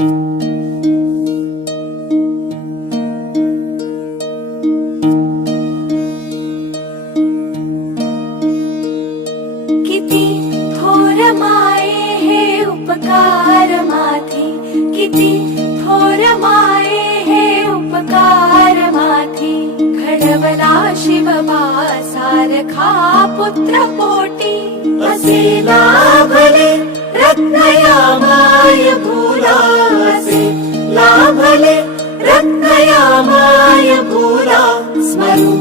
थोर माये उपकार माथी किती थोर माये उपकार माथी. घडवला शिवबा सारखा पुत्र पोटी. असे लाभले रत्नया माय भूला लाभले रत्नया माय भूला स्मरू।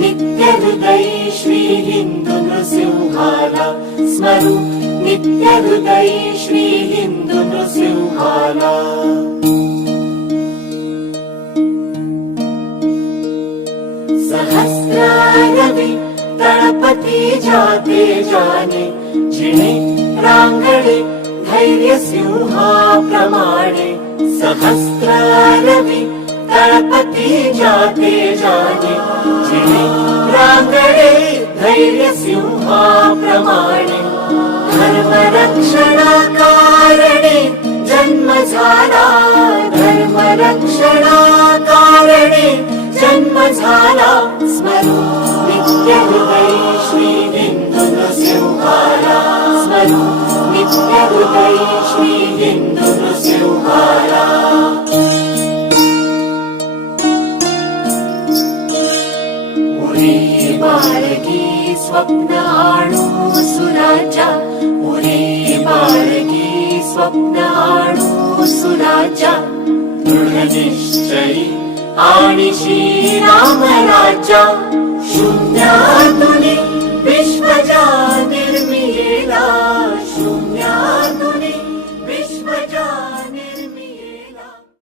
नित्य हृदय श्री नृसिंहाला स्मरू। नित्य हृदय श्री नृसिंहाला सहस्रारवि तळपती जाते जाने जिणे रांगणे धैर्यसिंहाप्रमाणे सहस्रारवि तळपति जाते जाने। जिने प्राङ्गणे धैर्यसिंहाप्रमाणे धर्मरक्षणाकारणे जन्म झाला धर्मरक्षणाकारणे जन्म झाला स्मरो नित्यहृदय श्रीलिङ्ग उरी बाळगी स्वप्न आणू सुराजा. उरी बाळगी स्वप्न आणू सुराजा. दृढ निश्चयी आणि श्रीराम राजा. शून्यातुनी